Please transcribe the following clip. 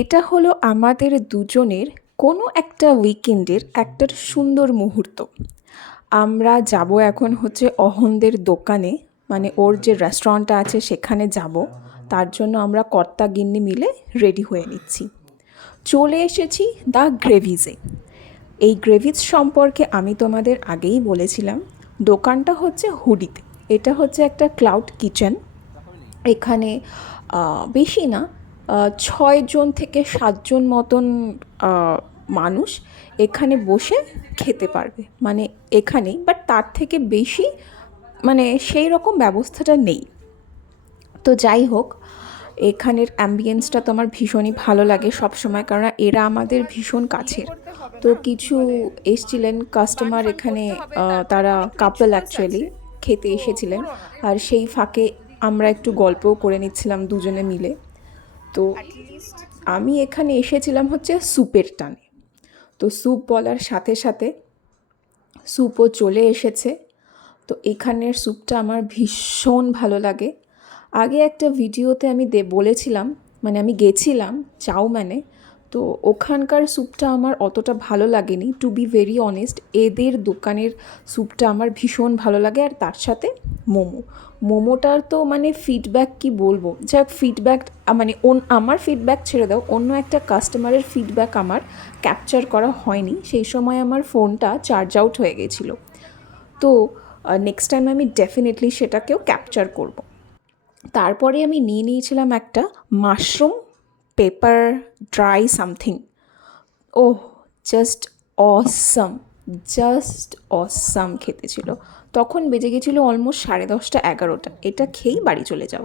এটা হলো আমাদের দুজনের কোনো একটা উইকেন্ডের একটা সুন্দর মুহূর্ত। আমরা যাব এখন হচ্ছে অহনদের দোকানে, মানে ওর যে রেস্টুরেন্টটা আছে সেখানে যাব। তার জন্য আমরা কর্তা গিন্নি মিলে রেডি হয়ে নিচ্ছি। চলে এসেছি দ্য গ্রেভিজে। এই গ্রেভিজ সম্পর্কে আমি তোমাদের আগেই বলেছিলাম। দোকানটা হচ্ছে হুডিতে। এটা হচ্ছে একটা ক্লাউড কিচেন। এখানে বেশি না, 6 জন থেকে 7 জন মতন মানুষ এখানে বসে খেতে পারবে, মানে এখানেই। বাট তার থেকে বেশি মানে সেই রকম ব্যবস্থাটা নেই। তো যাই হোক, এখানের অ্যাম্বিয়েন্সটা তো আমার ভীষণই ভালো লাগে সবসময়, কারণ এরা আমাদের ভীষণ কাছের। তো কিছু এসছিলেন কাস্টমার এখানে, তারা কাপল অ্যাকচুয়ালি খেতে এসেছিলেন। আর সেই ফাঁকে আমরা একটু গল্পও করে নিচ্ছিলাম দুজনে মিলে। তো আমি এখানে এসেছিলাম হচ্ছে স্যুপের টানে। তো স্যুপ বলার সাথে সাথে স্যুপও চলে এসেছে। তো এখানের স্যুপটা আমার ভীষণ ভালো লাগে। আগে একটা ভিডিওতে আমি বলেছিলাম, মানে আমি গেছিলাম চাউম্যানে, তো ওখানকার স্যুপটা আমার অতটা ভালো লাগেনি। টু বি ভেরি অনেস্ট, এদের দোকানের স্যুপটা আমার ভীষণ ভালো লাগে। আর তার সাথে মোমোটার তো মানে ফিডব্যাক কি বলবো, যাক ফিডব্যাক মানে আমার ফিডব্যাক ছেড়ে দাও, অন্য একটা কাস্টমারের ফিডব্যাক আমার ক্যাপচার করা হয়নি। সেই সময় আমার ফোনটা চার্জ আউট হয়ে গেছিলো। তো নেক্সট টাইম আমি ডেফিনেটলি সেটাকেও ক্যাপচার করব। তারপরে আমি নিয়ে নিয়েছিলাম একটা মাশরুম পেপার ড্রাই সামথিং। ওহ, জাস্ট অসাম, জাস্ট অসাম খেতে ছিল। তখন বেজে গেছিলো অলমোস্ট 10:30 11টা। এটা খেয়েই বাড়ি চলে যাব।